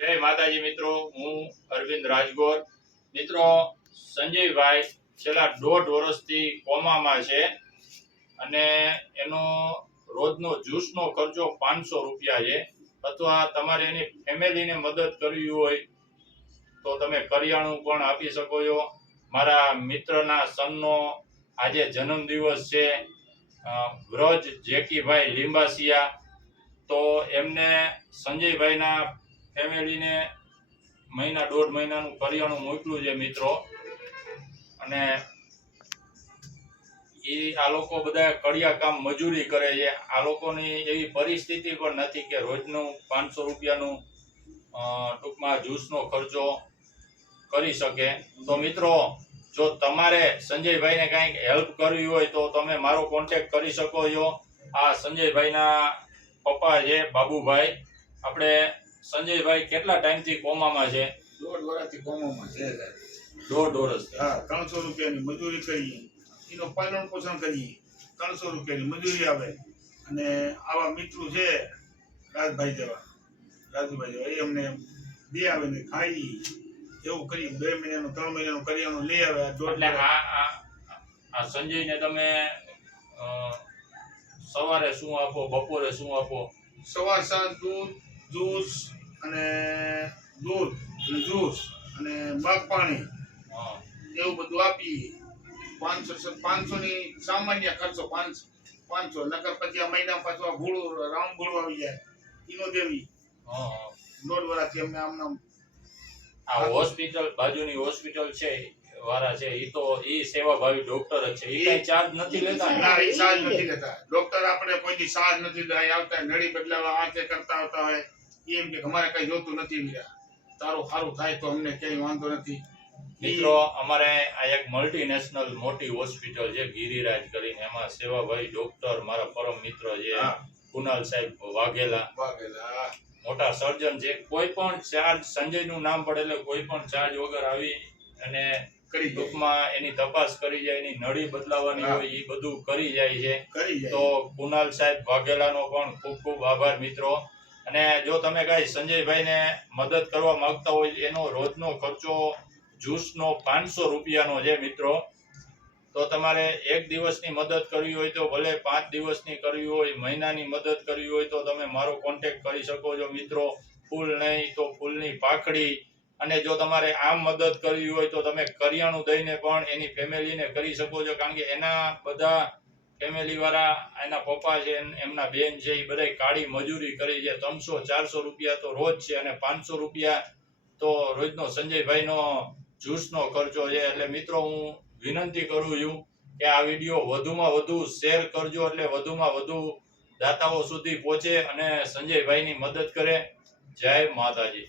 જય માતાજી મિત્રો, હું અરવિંદ રાજગોર. મિત્રો, સંજયભાઈ છેલ્લા દોઢ વર્ષથી કોમામાં છે અને એનો રોજનો જ્યુસનો ખર્ચો પાંચસો રૂપિયા છે. અથવા તમારે એની ફેમિલીને મદદ કરવી હોય તો તમે કરિયાણું પણ આપી શકો છો. મારા મિત્રના સનનો આજે જન્મદિવસ છે. વ્રજ જેકીભાઈ લીંબાસિયા. તો એમને સંજયભાઈના ફેમિલીને મહિના, દોઢ મહિનાનું કરિયાણું મોકલું છે મિત્રો. અને એ આ લોકો બધા કડિયા કામ મજૂરી કરે છે. આ લોકોની એવી પરિસ્થિતિ પણ નથી કે રોજનું પાંચસો રૂપિયાનું ટૂંકમાં જ્યુસનો ખર્ચો કરી શકે. તો મિત્રો, જો તમારે સંજયભાઈને કાંઈક હેલ્પ કરવી હોય તો તમે મારો કોન્ટેક્ટ કરી શકો છો. આ સંજયભાઈના પપ્પા છે બાબુભાઈ. આપણે સંજયભાઈ કેટલા ટાઈમથી કોમામાં છે? દોઢ વર્ષથી કોમામાં છે દોઢ વર્ષ હા ત્રણસો રૂપિયાની મજૂરી કરીએ. એનો પાલન પોષણ કરીએ. ત્રણસો રૂપિયાની મજૂરી આવે. અને આવા મિત્રો છે રાજભાઈ જેવા. રાજુભાઈ જેવા એ અમને બે આવે ને ખાઈ. એવું કરી બે મહિનાનું ત્રણ મહિનાનું કરિયાણું લઈ આવે એટલે આ આ આ સંજયને તમે સવારે શું આપો બપોરે શું આપો? સવાર સાંજ દૂધ જ્યુસ અને દૂધ અને જ્યુસ અને બાગ પાણી એવું બધું આપી પાંચસો પાંચસો ની સામાન્ય ખર્ચો પાંચસો પાંચસો. નકર પછી આ મહિના પાછું આ ભૂળું રામ ભૂળું આવી જાય. ઈનો દેવી. દોઢ વર્ષથી અમને આમ નામ આ હોસ્પિટલ બાજુની હોસ્પિટલ છે વાળા છે ઈ તો ઈ સેવાભાવી ડોક્ટર જ છે. ઈ કઈ ચાર્જ નથી લેતા? ના એ ચાર્જ નથી લેતા. ડોક્ટર આપણે કોઈ ચાર્જ નથી આવતા નળી બદલાવા આ તે કરતા આવતા હોય. એમ કે અમારે કઈ જોતું નથી તારું સારું થાય તો અમને ક્યાંય વાંધો નથી. મિત્રો અમારે આ એક મલ્ટીનેશનલ મોટી હોસ્પિટલ છે ગિરિરાજ કરીને. એમાં સેવાભાઈ ડોક્ટર મારા પરમ મિત્ર છે કુનાલ સાહેબ વાઘેલા. વાઘેલા. મોટા સર્જન છે. કોઈ પણ ચાર્જ સંજયનું નામ પડે એટલે કોઈ પણ ચાર્જ વગર આવી અને કરી ટૂંકમાં એની તપાસ કરી જાય એની નળી બદલાવાની હોય એ બધું કરી જાય છે. તો કુનાલ સાહેબ વાઘેલાનો પણ ખૂબ ખૂબ આભાર મિત્રો. અને જો તમે કાંઈ સંજયભાઈને મદદ કરવા માંગતા હોય, એનો રોજનો ખર્ચો જ્યુસનો પાંચસો રૂપિયાનો છે મિત્રો. તો તમારે એક દિવસની મદદ કરવી હોય તો ભલે પાંચ દિવસની કરવી હોય, મહિનાની મદદ કરવી હોય તો તમે મારો કોન્ટેક્ટ કરી શકો છો મિત્રો. ફૂલ નહીં તો ફૂલની પાખડી. અને જો તમારે આમ મદદ કરવી હોય તો તમે કરિયાણું દઈને પણ એની ફેમિલીને કરી શકો છો, કારણ કે એના બધા ફેમિલી વાળા એના પપ્પા છે, એમના બેન છે, એ બધા કાળી મજૂરી કરી છે. ત્રણસો, ચારસો રૂપિયા તો રોજ છે અને પાંચસો રૂપિયા તો રોજનો સંજયભાઈનો જ્યુસનો ખર્ચો છે. એટલે મિત્રો, હું વિનંતી કરું છું કે આ વીડિયો વધુમાં વધુ શેર કરજો, એટલે વધુમાં વધુ દાતાઓ સુધી પહોંચે અને સંજયભાઈની મદદ કરે. જય માતાજી.